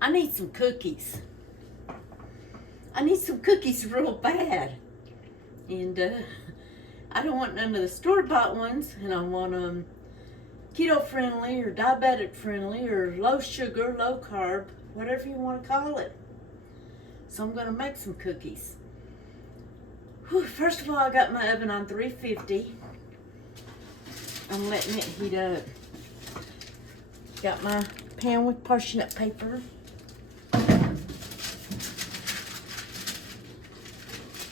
I need some cookies. I need some cookies real bad. And I don't want none of the store-bought ones, and I want them keto friendly or diabetic friendly or low sugar, low carb, whatever you want to call it. So I'm going to make some cookies. Whew, first of all, I got my oven on 350. I'm letting it heat up. Got my pan with parsnip paper.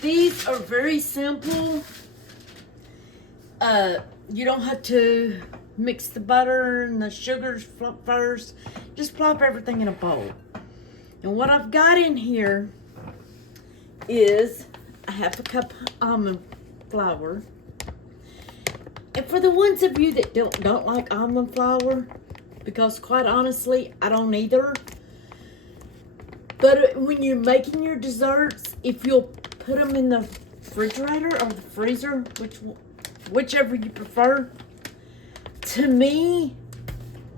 These are very simple. You don't have to mix the butter and the sugars first. Just plop everything in a bowl. And what I've got in here is a half a cup almond flour. And for the ones of you that don't like almond flour, because quite honestly, I don't either. But when you're making your desserts, if you'll put them in the refrigerator or the freezer, whichever you prefer, to me,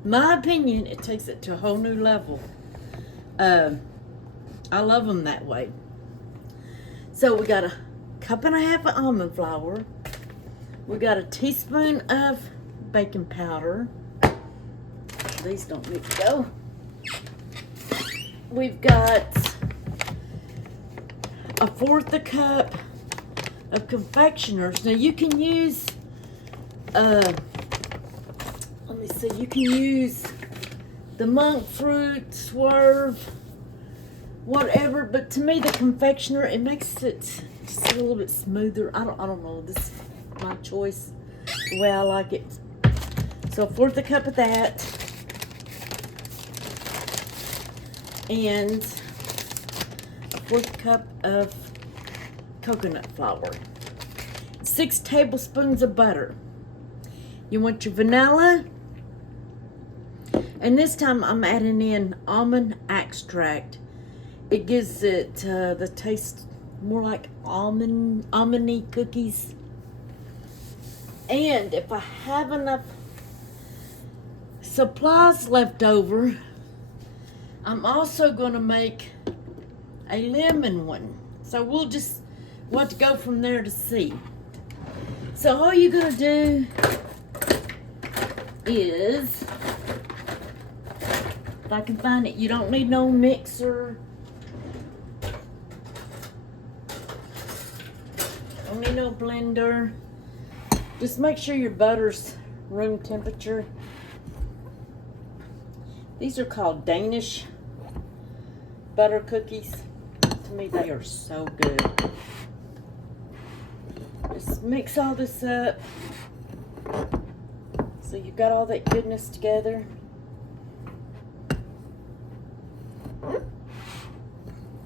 my opinion, it takes it to a whole new level. I love them that way. So we got a cup and a half of almond flour. We got a teaspoon of baking powder. These don't need to go. We've got a fourth a cup of confectioners. Now you can use, let me see, you can use the monk fruit, swerve, whatever, but to me the confectioner, it makes it just a little bit smoother. I don't know, this is my choice, the way I like it. So a fourth a cup of that, and a fourth cup of coconut flour, 6 tablespoons of butter. You want your vanilla, and this time I'm adding in almond extract. It gives it the taste more like almondy cookies. And if I have enough supplies left over, I'm also going to make a lemon one. So we'll have to go from there to see. So all you're going to do is, if I can find it, you don't need no mixer. Don't need no blender. Just make sure your butter's room temperature. These are called Danish butter cookies. To me, they are so good. Just mix all this up so you've got all that goodness together.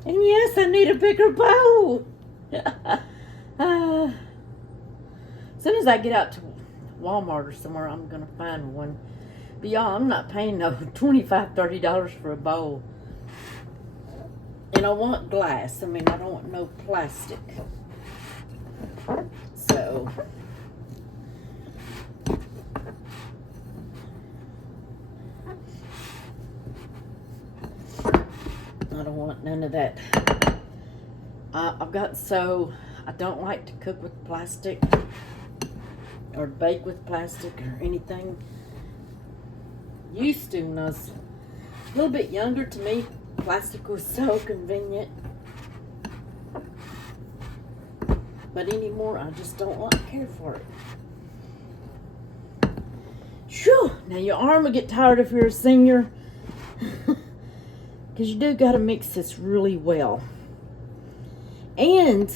And yes, I need a bigger bowl. As soon as I get out to Walmart or somewhere, I'm going to find one. But y'all, I'm not paying no $25, $30 for a bowl. And I want glass. I mean, I don't want no plastic. So, I don't want none of that. I don't like to cook with plastic or bake with plastic or anything. Used to when I was a little bit younger, to me, plastic was so convenient. But anymore, I just don't care for it. Phew! Now your arm will get tired if you're a senior. Because you do got to mix this really well. And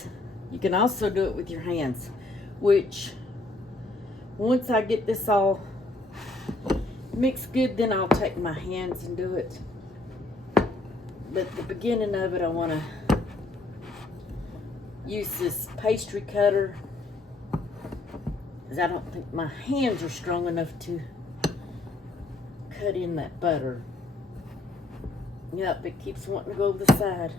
you can also do it with your hands. Which, once I get this all mixed good, then I'll take my hands and do it. But the beginning of it, I want to use this pastry cutter, because I don't think my hands are strong enough to cut in that butter. Yep, it keeps wanting to go to the side.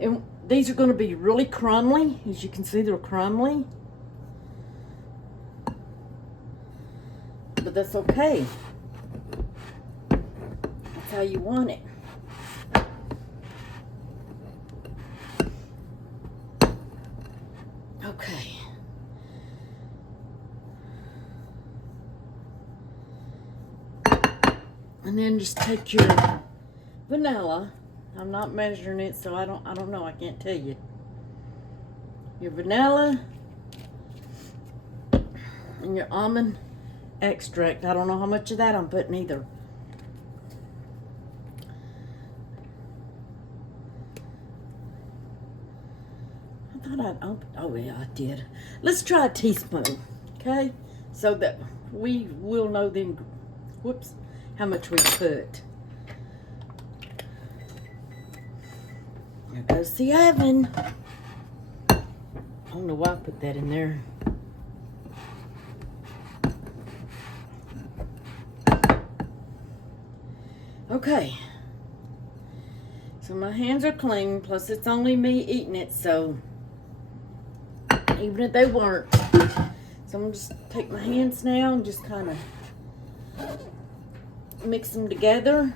And these are going to be really crumbly. As you can see, they're crumbly. But that's okay. That's how you want it. Okay. And then just take your vanilla. I'm not measuring it, so I don't know. I can't tell you. Your vanilla and your almond extract. I don't know how much of that I'm putting either. I thought I'd open. Oh yeah, I did. Let's try a teaspoon, okay? So that we will know then. Whoops. How much we put. There goes the oven. I don't know why I put that in there. Okay. So my hands are clean, plus it's only me eating it, so even if they weren't. So I'm gonna just take my hands now and just kind of mix them together.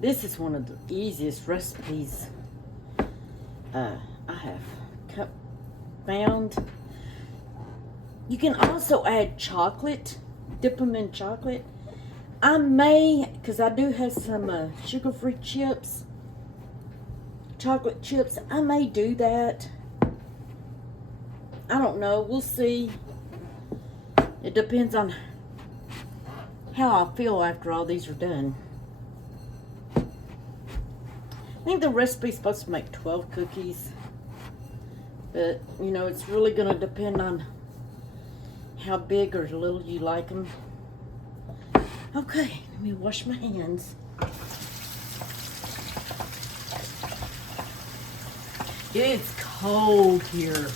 This is one of the easiest recipes I have found. You can also add chocolate, dip them in chocolate. I may, because I do have some sugar-free chips, chocolate chips, I may do that. I don't know, we'll see. It depends on how I feel after all these are done. I think the recipe's supposed to make 12 cookies, but you know, it's really going to depend on how big or little you like them. Okay, let me wash my hands. It's cold here.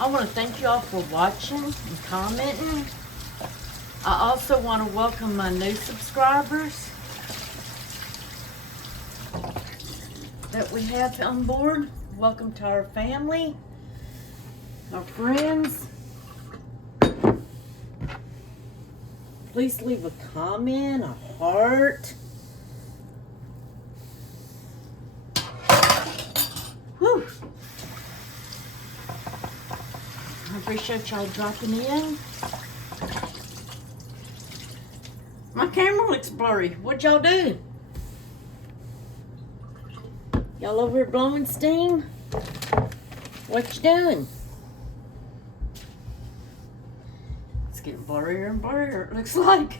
I want to thank you all for watching and commenting. I also want to welcome my new subscribers that we have on board. Welcome to our family, our friends. Please leave a comment, a heart. Whew. I appreciate y'all dropping in. My camera looks blurry. What y'all do? Y'all over here blowing steam? What you doing? It's getting blurrier and blurrier, it looks like.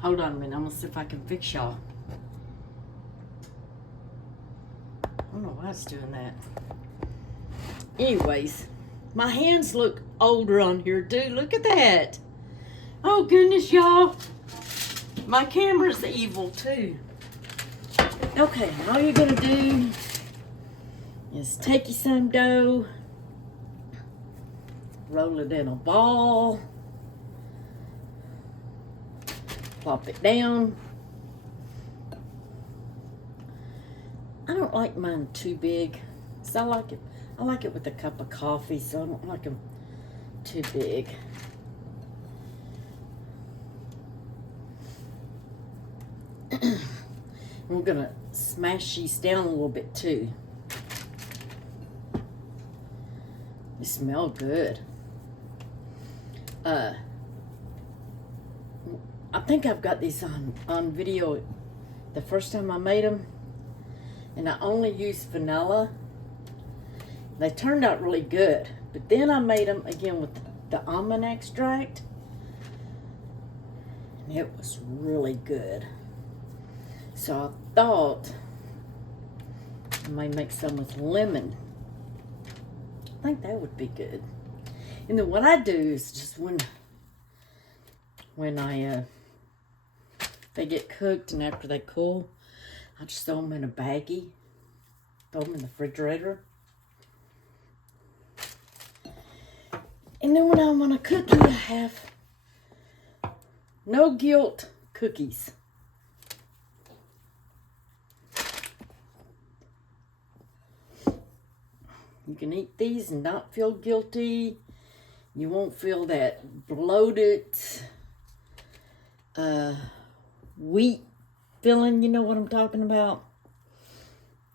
Hold on a minute. I'm going to see if I can fix y'all. I don't know why it's doing that. Anyways, my hands look older on here too. Look at that. Oh goodness, y'all. My camera's evil too. Okay, all you're gonna do is take you some dough, roll it in a ball, plop it down. I don't like mine too big, so I like it with a cup of coffee, so I don't like them too big. We're gonna smash these down a little bit too. They smell good. I think I've got these on video the first time I made them, and I only used vanilla. They turned out really good, but then I made them again with the almond extract, and it was really good. So I thought I might make some with lemon. I think that would be good. And then what I do is just when they get cooked and after they cool, I just throw them in a baggie, throw them in the refrigerator. And then when I want a cookie, I have no guilt cookies. You can eat these and not feel guilty. You won't feel that bloated wheat feeling. You know what I'm talking about?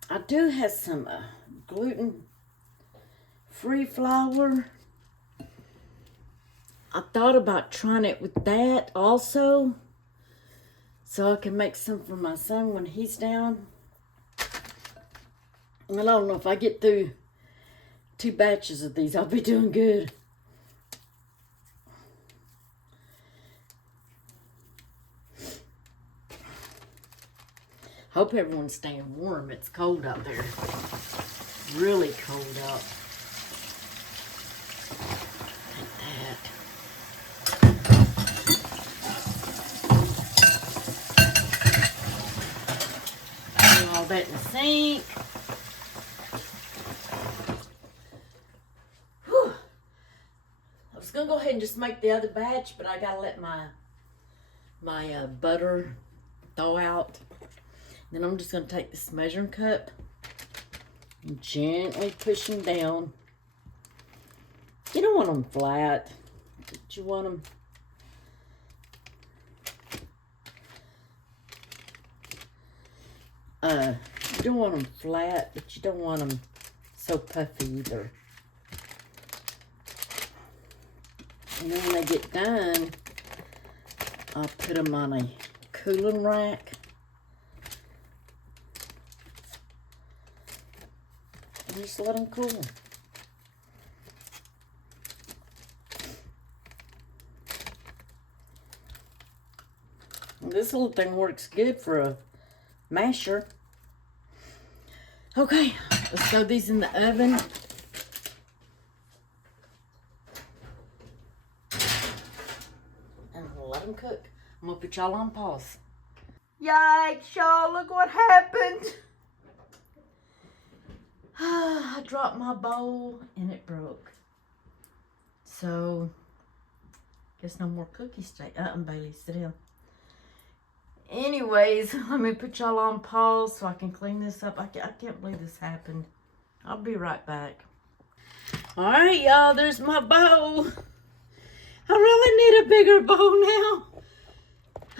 I do have some gluten-free flour. I thought about trying it with that also, so I can make some for my son when he's down. And I don't know, if I get through 2 batches of these, I'll be doing good. Hope everyone's staying warm. It's cold out there. Really cold out. Like that. Put all that in the sink. Whew. I was gonna go ahead and just make the other batch, but I gotta let my butter thaw out. Then I'm just going to take this measuring cup and gently push them down. You don't want them flat, but you want them, you don't want them flat, but you don't want them so puffy either. And then when they get done, I'll put them on a cooling rack. Just let them cool. This little thing works good for a masher. Okay, let's throw these in the oven. And let them cook. I'm gonna put y'all on pause. Yikes, y'all, look what happened. I dropped my bowl and it broke. So, guess no more cookies today. Bailey, sit down. Anyways, let me put y'all on pause so I can clean this up. I can't believe this happened. I'll be right back. Alright, y'all, there's my bowl. I really need a bigger bowl now.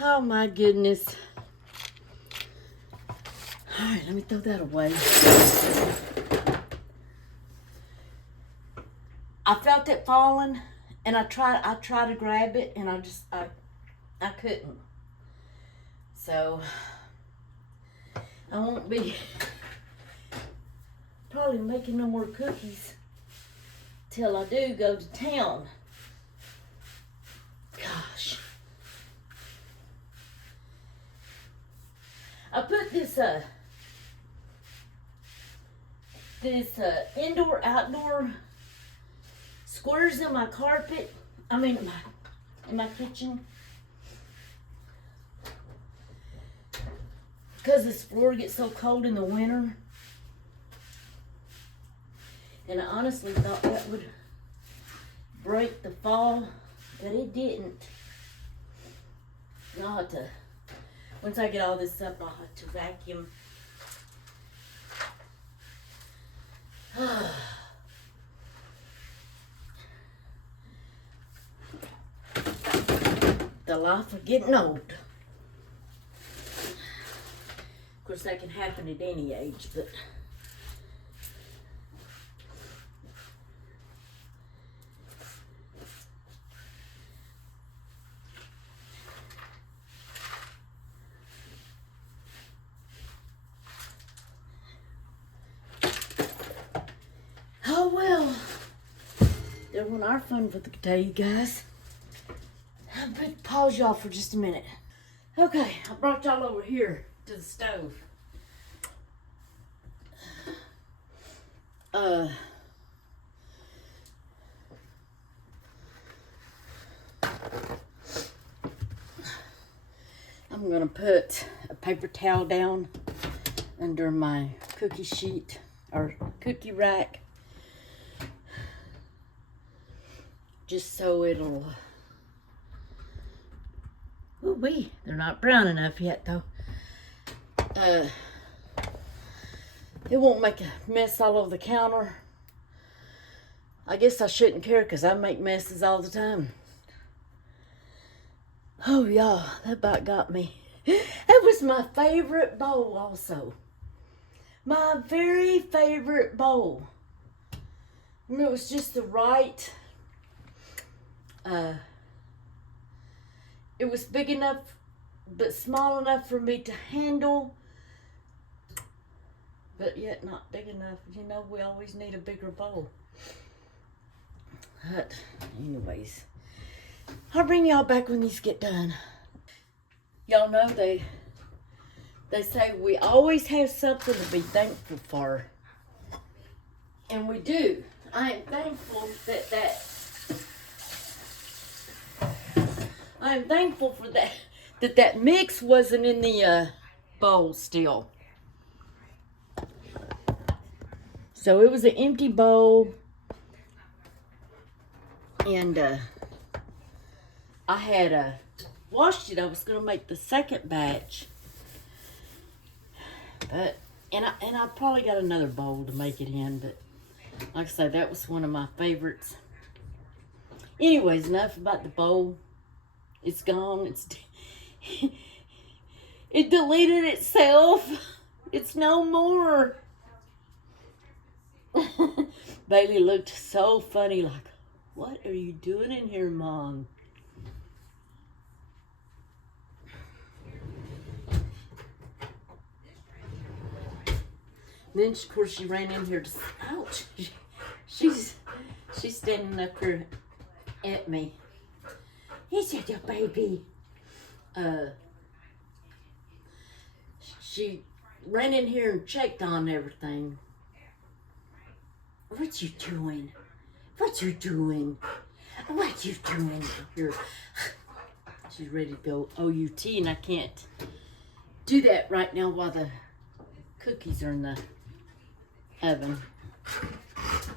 Oh my goodness. Alright, let me throw that away. I felt it falling, and I tried to grab it, and I couldn't. So I won't be probably making no more cookies till I do go to town. Gosh. I put this indoor-outdoor squares in my carpet. I mean, in my kitchen. Because this floor gets so cold in the winter. And I honestly thought that would break the fall, but it didn't. I'll have to, once I get all this up, I'll have to vacuum. The life of getting old. Of course, that can happen at any age, but oh well. There went our fun for the day, you guys. I'm going to pause y'all for just a minute. Okay, I brought y'all over here to the stove. I'm gonna put a paper towel down under my cookie sheet or cookie rack, just so it'll, ooh-wee, they're not brown enough yet though. It won't make a mess all over the counter I guess I shouldn't care because I make messes all the time. Oh, y'all, that about got me. That was my favorite bowl also. My very favorite bowl. And it was just the right, it was big enough, but small enough for me to handle, but yet not big enough. You know, we always need a bigger bowl. But anyways, I'll bring y'all back when these get done. Y'all know they say we always have something to be thankful for. And we do. I am thankful I am thankful for that mix wasn't in the bowl still. So it was an empty bowl. And I had washed it. I was gonna make the second batch, but and I probably got another bowl to make it in. But like I said, that was one of my favorites. Anyways, enough about the bowl. It's gone. It deleted itself. It's no more. Bailey looked so funny, like, what are you doing in here, Mom? Then, of course, she ran in here to, ouch. She's standing up here at me. Is that your baby? She ran in here and checked on everything. What you doing? What you doing? What you doing here? She's ready to go OUT, and I can't do that right now while the cookies are in the oven.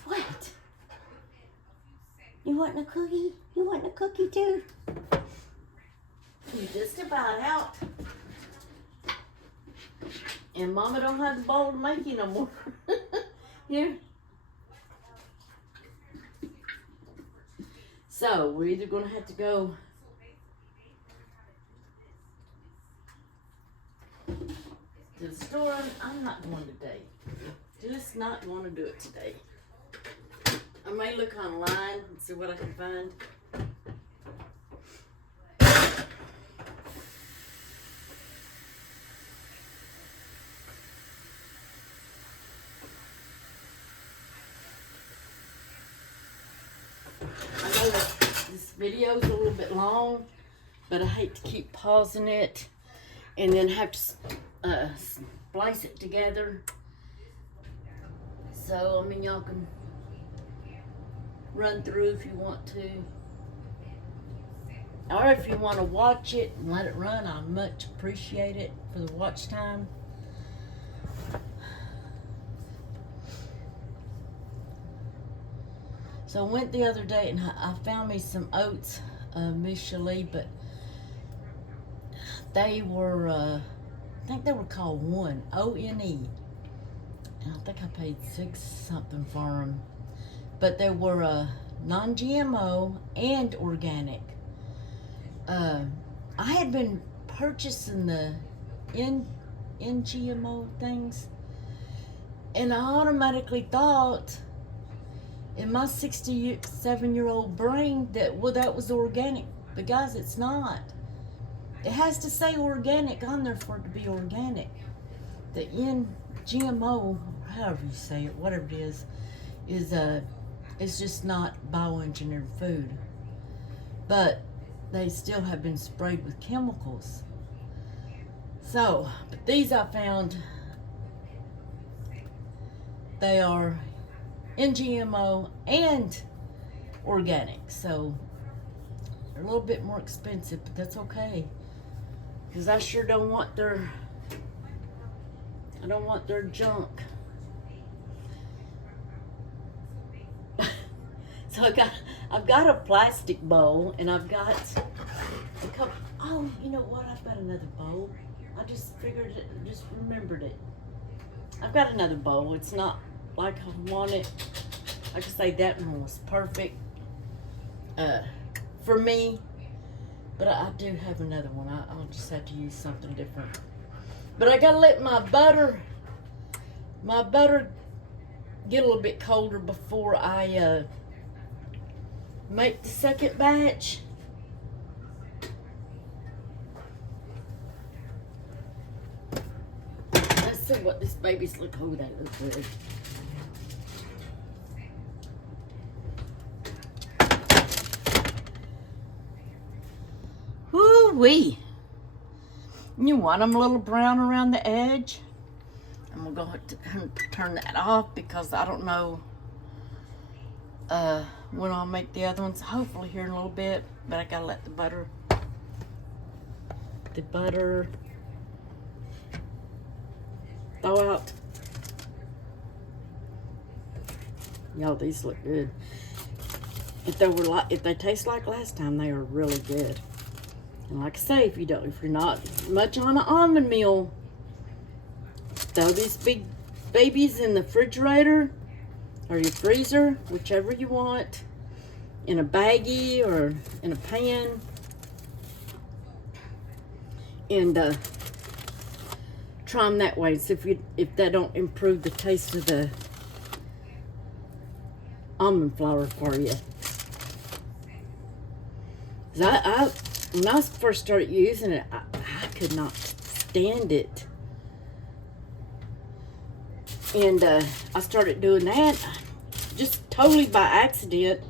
What? You want a cookie? You want a cookie too? You're just about out. And Mama don't have the bowl to make you no more. Here. So, we're either going to have to go to the store. I'm not going today. Just not going to do it today. I may look online and see what I can find. I know that this video's a little bit long, but I hate to keep pausing it and then have to splice it together. So, I mean, y'all can run through if you want to. Or if you want to watch it and let it run, I much appreciate it for the watch time. So I went the other day and I found me some oats, Micheli, but they were, I think they were called One, O-N-E. And I think I paid $6 something for them. But they were non-GMO and organic. I had been purchasing the NGMO things, and I automatically thought in my 67-year-old brain that, well, that was organic. But guys, it's not. It has to say organic on there for it to be organic. The NGMO, however you say it, whatever it is it's just not bioengineered food. But they still have been sprayed with chemicals. So, but these I found, they are NGMO and organic. So, they're a little bit more expensive, but that's okay. Because I sure don't want their junk. So I've got a plastic bowl, and I've got a couple. Oh, you know what? I've got another bowl. I just figured it, just remembered it. I've got another bowl. It's not like I want it Like I say, that one was perfect for me. But I do have another one. I'll just have to use something different. But I gotta let my butter get a little bit colder before I make the second batch. Let's see what this baby's look. Oh, that looks good. Woo-wee. You want them a little brown around the edge. I'm going to go ahead and turn that off because I don't know when I'll make the other ones. Hopefully here in a little bit. But I got to let the butter thaw out. Y'all, these look good. If they taste like last time, they are really good. And like I say, if you're not much on an almond meal, throw these big babies in the refrigerator or your freezer, whichever you want, in a baggie or in a pan, and try them that way. So if that don't improve the taste of the almond flour for you. When I first started using it, I could not stand it. And I started doing that just totally by accident.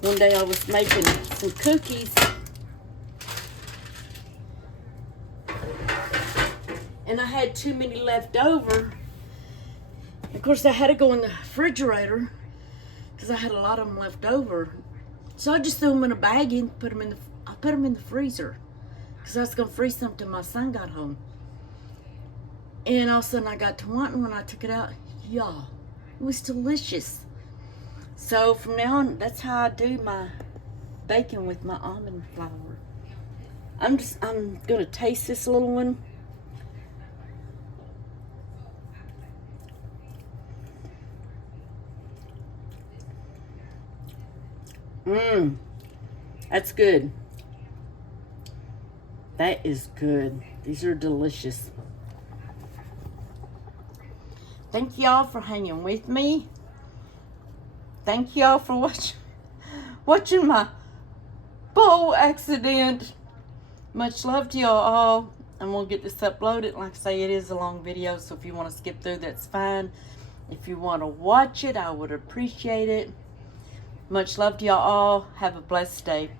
One day I was making some cookies. And I had too many left over. Of course, I had to go in the refrigerator because I had a lot of them left over. So I just threw them in a bag and put them in the freezer because I was going to freeze them till my son got home. And all of a sudden I got to wanting when I took it out. Y'all, it was delicious. So from now on, that's how I do my bacon with my almond flour. I'm going to taste this little one. That's good. That is good. These are delicious. Thank y'all for hanging with me. Thank y'all for watching my bowl accident. Much love to y'all all. I'm going to get this uploaded. Like I say, it is a long video, so if you want to skip through, that's fine. If you want to watch it, I would appreciate it. Much love to y'all all. Have a blessed day.